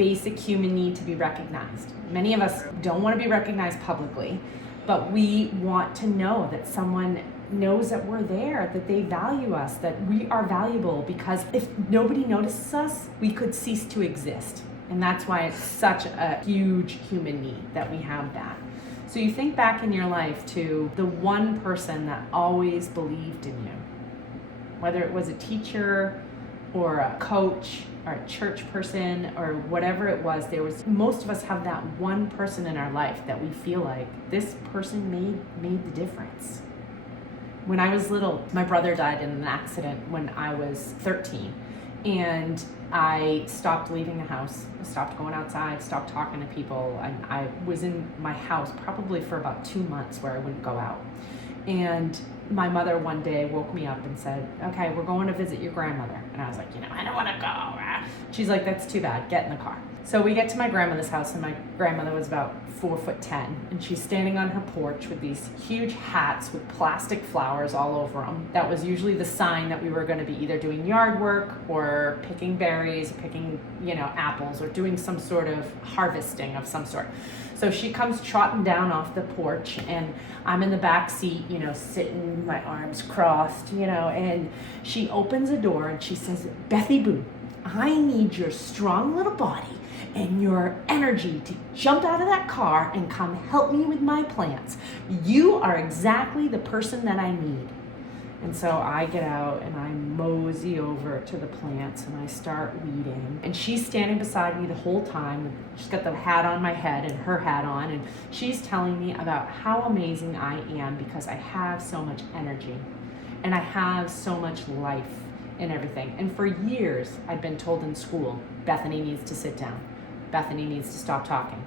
basic human need to be recognized. Many of us don't want to be recognized publicly, but we want to know that someone knows that we're there, that they value us, that we are valuable, because if nobody notices us, we could cease to exist. And that's why it's such a huge human need that we have that. So you think back in your life to the one person that always believed in you, whether it was a teacher or a coach or a church person or whatever it was. Most of us have that one person in our life that we feel like this person made the difference. When I was little, my brother died in an accident when I was 13, and I stopped leaving the house, stopped going outside, stopped talking to people, and I was in my house probably for about 2 months where I wouldn't go out. And my mother one day woke me up and said, okay, we're going to visit your grandmother. And I was like, I don't want to go. She's like, that's too bad, get in the car. So we get to my grandmother's house, and my grandmother was about 4'10", and she's standing on her porch with these huge hats with plastic flowers all over them. That was usually the sign that we were going to be either doing yard work or picking berries, picking, apples, or doing some sort of harvesting of some sort. So she comes trotting down off the porch, and I'm in the back seat, sitting, my arms crossed, and she opens a door and she says, Bethy Boo, I need your strong little body and your energy to jump out of that car and come help me with my plants. You are exactly the person that I need. And so I get out and I mosey over to the plants and I start weeding. And she's standing beside me the whole time. She's got the hat on my head and her hat on. And she's telling me about how amazing I am because I have so much energy and I have so much life and everything. And for years, I'd been told in school, Bethany needs to sit down. Bethany needs to stop talking.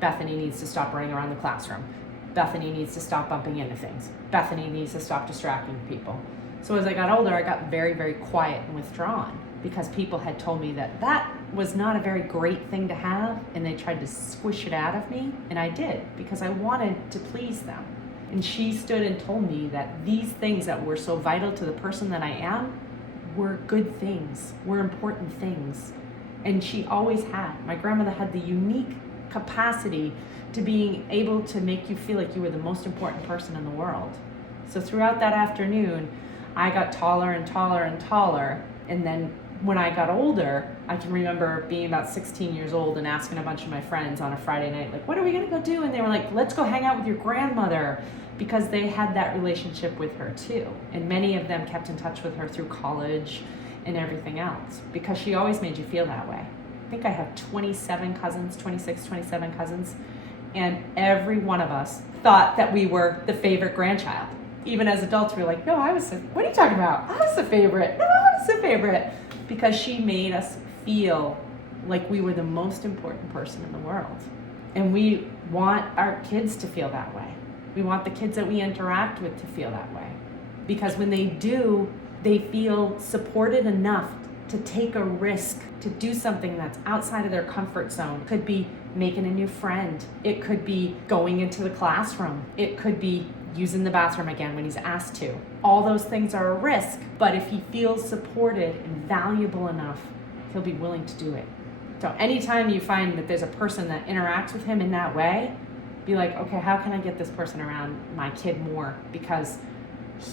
Bethany needs to stop running around the classroom. Bethany needs to stop bumping into things. Bethany needs to stop distracting people. So as I got older, I got very, very quiet and withdrawn because people had told me that that was not a very great thing to have, and they tried to squish it out of me, and I did because I wanted to please them. And she stood and told me that these things that were so vital to the person that I am were good things, were important things. And she always had. My grandmother had the unique capacity to being able to make you feel like you were the most important person in the world. So throughout that afternoon, I got taller and taller and taller. And then when I got older, I can remember being about 16 years old and asking a bunch of my friends on a Friday night, like, what are we gonna go do? And they were like, let's go hang out with your grandmother, because they had that relationship with her too. And many of them kept in touch with her through college and everything else, because she always made you feel that way. I think I have 27 cousins, 27 cousins, and every one of us thought that we were the favorite grandchild. Even as adults, we were like, no, what are you talking about? I was the favorite. No, I was the favorite. Because she made us feel like we were the most important person in the world. And we want our kids to feel that way. We want the kids that we interact with to feel that way. Because when they do, they feel supported enough to take a risk, to do something that's outside of their comfort zone. It could be making a new friend. It could be going into the classroom. It could be using the bathroom again when he's asked to. All those things are a risk, but if he feels supported and valuable enough, he'll be willing to do it. So anytime you find that there's a person that interacts with him in that way, be like, okay, how can I get this person around my kid more? Because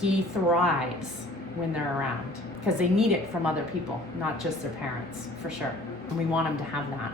he thrives when they're around, because they need it from other people, not just their parents, for sure. And we want them to have that.